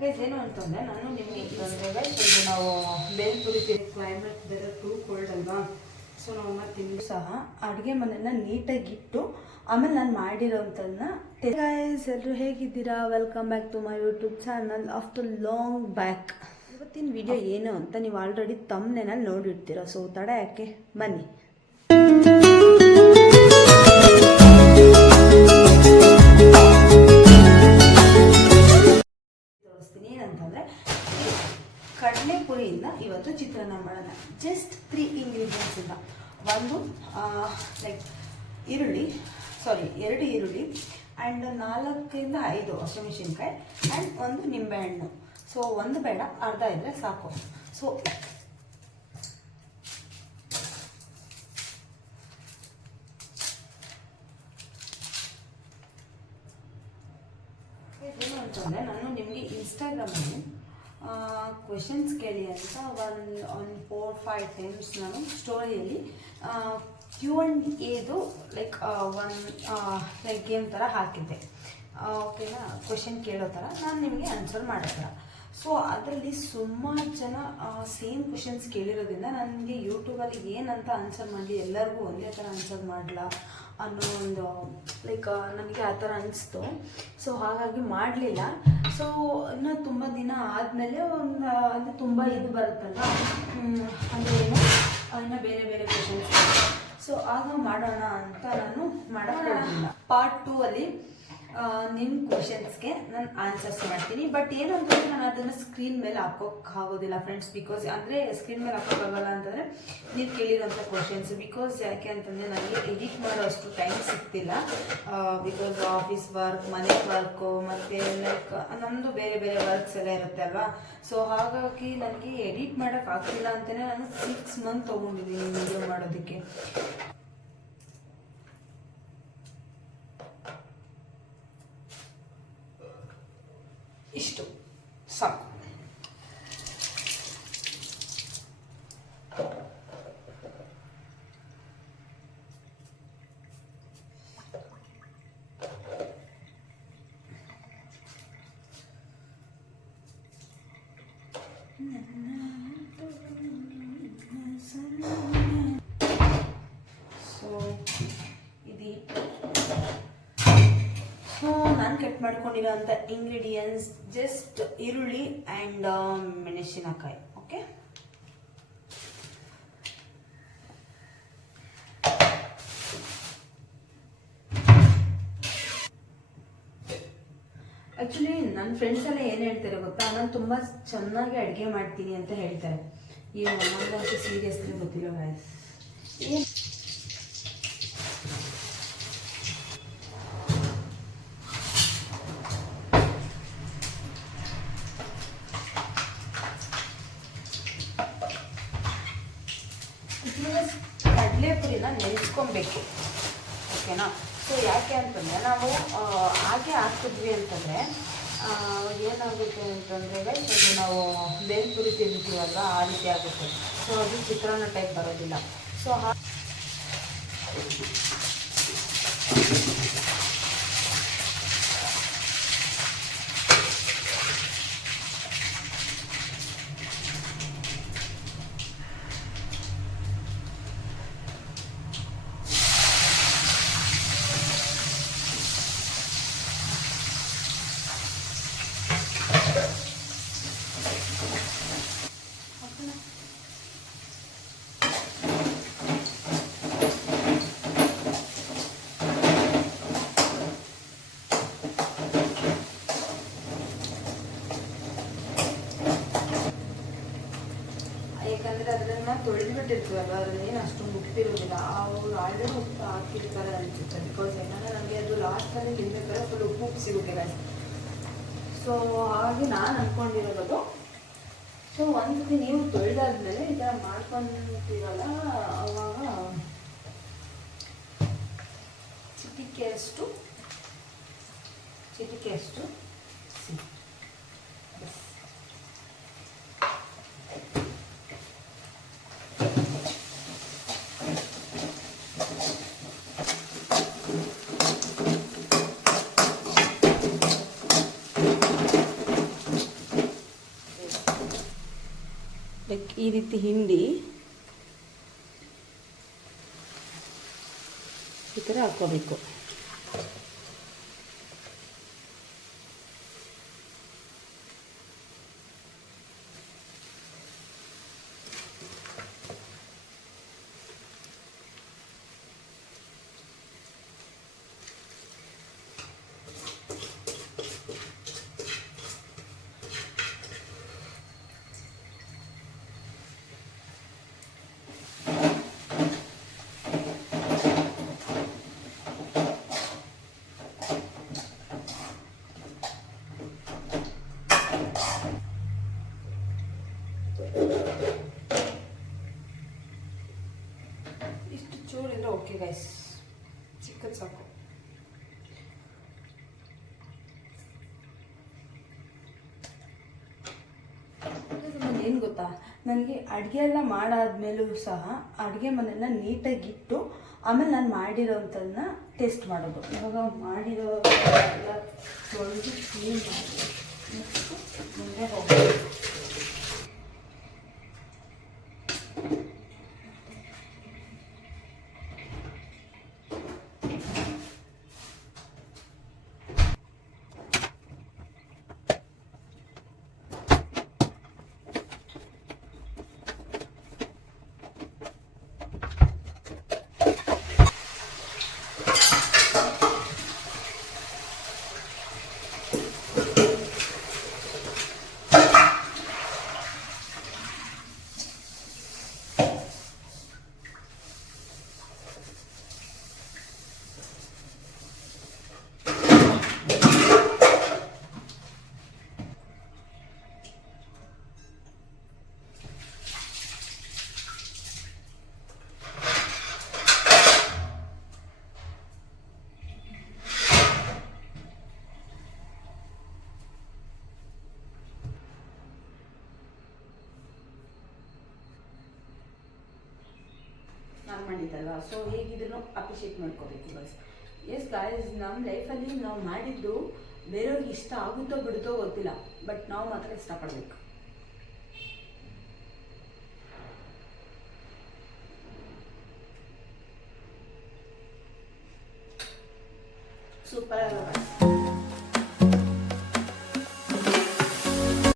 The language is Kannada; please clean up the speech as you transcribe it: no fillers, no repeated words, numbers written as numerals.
ಗೈಸ್ ಏನು ಅಂತಂದರೆ ನಾನು ನಿಮಗೆ ಅಂದರೆ ಗೈಸ್ ಇದು ನಾವು ಬೇಲ್ಪುರಿ ಕ್ಲೈಮೇಟ್ ಬೇರೆ ಟೂ ಕೋಲ್ಡ್ ಅಲ್ವಾ. ಸೊ ನಾವು ಮತ್ತೆ ತಿಂದು ಸಹ ಅಡುಗೆ ಮನೆಯನ್ನು ನೀಟಾಗಿ ಇಟ್ಟು ಆಮೇಲೆ ನಾನು ಮಾಡಿರೋಂಥದ್ದನ್ನ ಗೈಸ್ ಎಲ್ಲರೂ ಹೇಗಿದ್ದೀರಾ? Welcome back to my YouTube channel after long back. ಇವತ್ತಿನ ವಿಡಿಯೋ ಏನು ಅಂತ ನೀವು ಆಲ್ರೆಡಿ ತಮ್ಮನೇನಲ್ಲಿ ನೋಡಿರ್ತೀರ. ಸೊ ತಡ ಯಾಕೆ, ಬನ್ನಿ. ಕಡಲೆಪುರಿಯಿಂದ ಇವತ್ತು ಚಿತ್ರಾನ್ನ ಮಾಡೋಣ. ಜಸ್ಟ್ 3 ಇಂಗ್ರೀಡಿಯೆಂಟ್ಸ್ ಇಂದ. ಒಂದು ಲೈಕ್ ಎರಡು ಈರುಳ್ಳಿ ಆ್ಯಂಡ್ 4ರಿಂದ 5 ಹಸಿಮೆಣಸಿನ್ಕಾಯಿ ಆ್ಯಂಡ್ ಒಂದು ನಿಂಬೆಹಣ್ಣು. ಸೊ ಒಂದು ಬೇಡ, ಅರ್ಧ ಇದ್ದರೆ ಸಾಕು. ಸೊ ಏನು ಅಂತಂದರೆ ನಾನು ನಿಮಗೆ ಇನ್ಸ್ಟಾಗ್ರಾಮಲ್ಲಿ ಕ್ವೆಶನ್ಸ್ ಕೇಳಿ ಅಂತ ಒಂದು 4-5 ಟೈಮ್ಸ್ ನಾನು ಸ್ಟೋರಿಯಲ್ಲಿ Q&Aದು ಲೈಕ್ ಲೈಕ್ ಗೇಮ್ ಥರ ಹಾಕಿದ್ದೆ. ಓಕೆನಾ, ಕ್ವೆಶನ್ ಕೇಳೋ ಥರ ನಾನು ನಿಮಗೆ ಆನ್ಸರ್ ಮಾಡೋ ಥರ. ಸೊ ಅದರಲ್ಲಿ ಸುಮಾರು ಜನ ಸೇಮ್ ಕ್ವೆಶನ್ಸ್ ಕೇಳಿರೋದ್ರಿಂದ ನನಗೆ ಯೂಟ್ಯೂಬಲ್ಲಿ ಏನಂತ ಆನ್ಸರ್ ಮಾಡಲಿ, ಎಲ್ಲರಿಗೂ ಒಂದೇ ಥರ ಆನ್ಸರ್ ಮಾಡಲ ಅನ್ನೋ ಒಂದು ಲೈಕ್ ನನಗೆ ಆ ಥರ ಅನಿಸ್ತು. ಸೊ ಹಾಗಾಗಿ ಮಾಡಲಿಲ್ಲ. ಸೊ ಇನ್ನೂ ತುಂಬ ದಿನ ಆದಮೇಲೆ ಅಂದರೆ ತುಂಬ ಇದು ಬರುತ್ತಲ್ಲ, ಅಂದರೆ ಏನು ಇನ್ನೂ ಬೇರೆ ಬೇರೆ ಕ್ವೆಶನ್ಸ್. ಸೊ ಆಗ ಮಾಡೋಣ ಅಂತ ನಾನು ಮಾಡೋಕ್ಕಾಗಲಿಲ್ಲ. ಪಾರ್ಟ್ 2 ಅಲ್ಲಿ ನಿಮ್ಮ ಕ್ವೆಶನ್ಸ್ಗೆ ನಾನು ಆನ್ಸರ್ಸ್ ಮಾಡ್ತೀನಿ. ಬಟ್ ಏನಂತಂದರೆ ನಾನು ಅದನ್ನು ಸ್ಕ್ರೀನ್ ಮೇಲೆ ಹಾಕೋಕ್ಕಾಗೋದಿಲ್ಲ ಫ್ರೆಂಡ್ಸ್. ಬಿಕಾಸ್ ಅಂದರೆ ಸ್ಕ್ರೀನ್ ಮೇಲೆ ಹಾಕೋಕ್ಕಾಗಲ್ಲ ಅಂತಂದರೆ ನೀವು ಕೇಳಿರೋಂಥ ಕ್ವೆಶನ್ಸ್. ಬಿಕಾಸ್ ಯಾಕೆ ಅಂತಂದರೆ ನನಗೆ ಎಡಿಟ್ ಮಾಡೋ ಅಷ್ಟು ಟೈಮ್ ಸಿಗ್ತಿಲ್ಲ. ಬಿಕಾಸ್ ಆಫೀಸ್ ವರ್ಕ್, ಮನೆ ವರ್ಕು, ಮತ್ತು ಲೈಕ್ ನಮ್ಮದು ಬೇರೆ ಬೇರೆ ವರ್ಕ್ಸ್ ಎಲ್ಲ ಇರುತ್ತೆ ಅಲ್ವಾ. ಸೊ ಹಾಗಾಗಿ ನನಗೆ ಎಡಿಟ್ ಮಾಡೋಕ್ಕಾಗ್ತಿಲ್ಲ ಅಂತಲೇ ನಾನು 6 ಮಂತ್ ತೊಗೊಂಡಿದ್ದೀನಿ ವಿಡಿಯೋ ಮಾಡೋದಕ್ಕೆ. ಇಷ್ಟು ಸಾಕು. ನಾನು ಕಟ್ ಮಾಡ್ಕೊಂಡಿರೋಂಥ ಇಂಗ್ರೀಡಿಯೆಂಟ್ಸ್ ಜಸ್ಟ್ ಈರುಳ್ಳಿ ಆ್ಯಂಡ್ ಮೆಣಸಿನಕಾಯಿ. ಓಕೆ, ಆ್ಯಕ್ಚುಲಿ ನನ್ನ ಫ್ರೆಂಡ್ಸ್ ಎಲ್ಲ ಏನು ಹೇಳ್ತಾರೆ ಗೊತ್ತಾ, ನಾನು ತುಂಬ ಚೆನ್ನಾಗಿ ಅಡುಗೆ ಮಾಡ್ತೀನಿ ಅಂತ ಹೇಳ್ತಾರೆ. ಏನು ನಮಗಂತೂ ಸೀರಿಯಸ್ಲಿ ಗೊತ್ತಿಲ್ಲ ಗೈಸ್. ಕಡಲೆಪುರಿನ ನೆನೆಸ್ಕೊಬೇಕು. ಓಕೆನಾ. ಸೊ ಯಾಕೆ ಅಂತಂದರೆ ನಾವು ಹಾಗೆ ಹಾಕಿದ್ವಿ ಅಂತಂದರೆ ಏನಾಗುತ್ತೆ ಅಂತಂದರೆ ಅದು ನಾವು ಬೇಲ್ಪುರಿ ತಿಂತೀವಲ್ಲ ಆ ರೀತಿ ಆಗುತ್ತೆ. ಸೊ ಅದು ಚಿತ್ರಾನ್ನ ಟೈಪ್ ಬರೋದಿಲ್ಲ. ಸೊ ಯಾಕಂದರೆ ಅದನ್ನು ತೊಳೆದ್ಬಿಟ್ಟಿರ್ತೀವಲ್ಲ, ಅದನ್ನೇನು ಅಷ್ಟು ಮುಟ್ತಿರೋದಿಲ್ಲ. ಅವರು ಆಲ್ರೆಡಿ ಉಪ್ಪು ಹಾಕಿರ್ತಾರೆ ಅನಿಸುತ್ತೆ. ಬಿಕಾಸ್ ಏನಂದರೆ ನನಗೆ ಅದು ಲಾಸ್ಟಲ್ಲಿ ತಿನ್ಬೇಕಾದ್ರೆ ಫುಲ್ ಉಪ್ಪು ಸಿಗುತ್ತೆ. ಸೊ ಹಾಗೆ ನಾನು ಅಂದ್ಕೊಂಡಿರೋದು. ಸೊ ಒಂದ್ಸತಿ ನೀವು ತೊಳೆದಾದ್ಮೇಲೆ ಈ ಥರ ಮಾಡ್ಕೊತೀರಲ್ಲ, ಅವಾಗ ಚಿಟಿಕೆಯಷ್ಟು ಲೈಕ್ ಈ ರೀತಿ ಹಿಂಡಿ ಈ ಥರ ಹಾಕ್ಕೋಬೇಕು. ಇಷ್ಟು ಚೂರಿದ್ರೆ ಓಕೆ ಗೈಸ್, ಚಿಕ್ಕದು ಸಾಕು. ಏನು ಗೊತ್ತಾ, ನನಗೆ ಅಡುಗೆ ಎಲ್ಲ ಮಾಡಾದ್ಮೇಲೂ ಸಹ ಅಡುಗೆ ಮನೆಯನ್ನ ನೀಟಾಗಿಟ್ಟು ಆಮೇಲೆ ನಾನು ಮಾಡಿರೋವಂಥದ್ದನ್ನ ಟೇಸ್ಟ್ ಮಾಡೋದು. ಇವಾಗ ಮಾಡಿರೋ ಎಲ್ಲ ತೊಳೆದು ಕ್ಲೀನ್ ಮಾಡಿ ಮುಂದೆ ಹೋಗೋದು. ನಾನು ಮಾಡಿದ್ದಲ್ವ, ಸೊ ಹೇಗಿದ್ರು ಅಪ್ರಿಷಿಯೇಟ್ ಮಾಡ್ಕೋಬೇಕು ಬಸ್. ಎಸ್ ಗಾಯ್ಸ್, ನಮ್ಮ ಲೈಫಲ್ಲಿ ನಾವು ಮಾಡಿದ್ದು ಬೇರೆಯವ್ರಿಗೆ ಇಷ್ಟ ಆಗುತ್ತೋ ಬಿಡುತ್ತೋ ಗೊತ್ತಿಲ್ಲ, ಬಟ್ ನಾವು ಮಾತ್ರ ಇಷ್ಟಪಡಬೇಕು. ಸೂಪರ್ ಅಲ್ವಾ?